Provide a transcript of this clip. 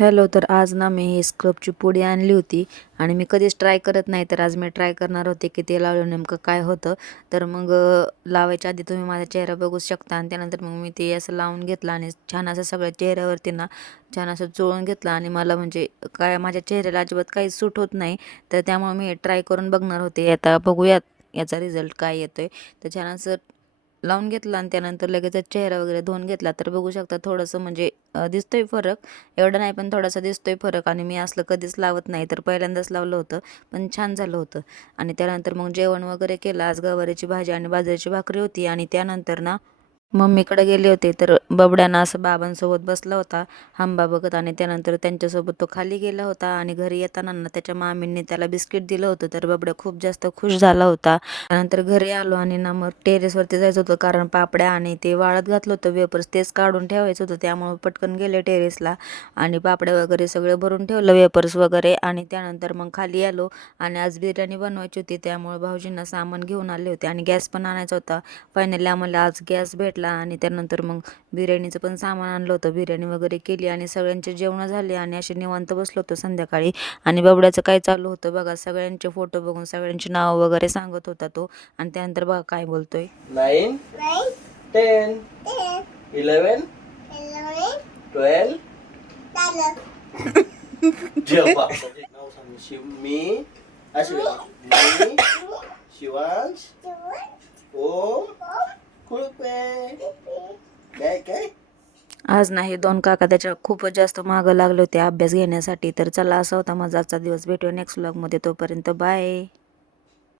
Hello. तर आज ना मी ही स्क्रबची पुडी आणली होती आणि मी कधीच ट्राय करत नाही, तर आज मी ट्राय करणार होते की ते लावलं नेमकं काय होतं. तर मग लावायच्या आधी तुम्ही माझा चेहरा बघू शकता आणि त्यानंतर मग मी ते असं लावून घेतलं आणि छान असं सगळ्या चेहऱ्यावरती ना छान असं चोळून घेतलं आणि मला म्हणजे काय माझ्या चेहऱ्याला अजिबात काहीच सूट होत नाही. तर त्यामुळे मी ट्राय करून बघणार होते. आता बघूयात याचा रिझल्ट काय येतोय. तर छान असं लावून घेतला आणि त्यानंतर लगेचच चेहरा वगैरे धुवून घेतला. तर बघू शकता थोडंसं म्हणजे दिसतोय फरक. एवढं नाही पण थोडासा दिसतोय फरक आणि मी असलं कधीच लावत नाही. तर पहिल्यांदाच लावलं होतं, पण छान झालं होतं. आणि त्यानंतर मग जेवण वगैरे केलं. आज गवारीची भाजी आणि बाजरीची भाकरी होती आणि त्यानंतर ना मम्मीकडे गेले होते. तर बबड्यानं असं बाबांसोबत बसला होता हंबा बघत आणि त्यानंतर त्यांच्यासोबत तो खाली गेला होता आणि घरी येताना ना त्याच्या मामींनी त्याला बिस्किट दिलं होतं. तर बबड्या खूप जास्त खुश झाला होता. त्यानंतर घरी आलो आणि ना मग टेरेसवरती जायचं होतं, कारण पापड्या आणि ते वाळत घातलं होतं वेपर्स, तेच काढून ठेवायचं होतं. त्यामुळे पटकन गेले टेरेसला आणि पापड्या वगैरे सगळं भरून ठेवलं वेपर्स वगैरे. आणि त्यानंतर मग खाली आलो आणि आज बिर्याणी बनवायची होती, त्यामुळे भाऊजींना सामान घेऊन आले होते आणि गॅस पण आणायचा होता. फायनली आम्हाला आज गॅस भेटला आणि त्यानंतर मग बिर्याणीचं पण सामान आणलं होतं. बिर्याणी वगैरे केली आणि सगळ्यांचे जेवणं झाले आणि असे निवांत बसलो होतो संध्याकाळी. आणि बबड्याचं काय चालू होतं बघा, सगळ्यांचे फोटो बघून सगळ्यांची नावं वगैरे सांगत होता तो. आणि त्यानंतर बघा काय बोलतोय. 9, 10, 11, 12. देव बापाचे नाव सांग. मी मी शिवांश ओम कुळपे काय काय. आज नाही, दोन काका त्याच्या खूपच जास्त मागं लागले होते अभ्यास घेण्यासाठी. तर चला, असा होता माझा आजचा दिवस. भेटूया नेक्स्ट व्लॉगमध्ये. तोपर्यंत बाय.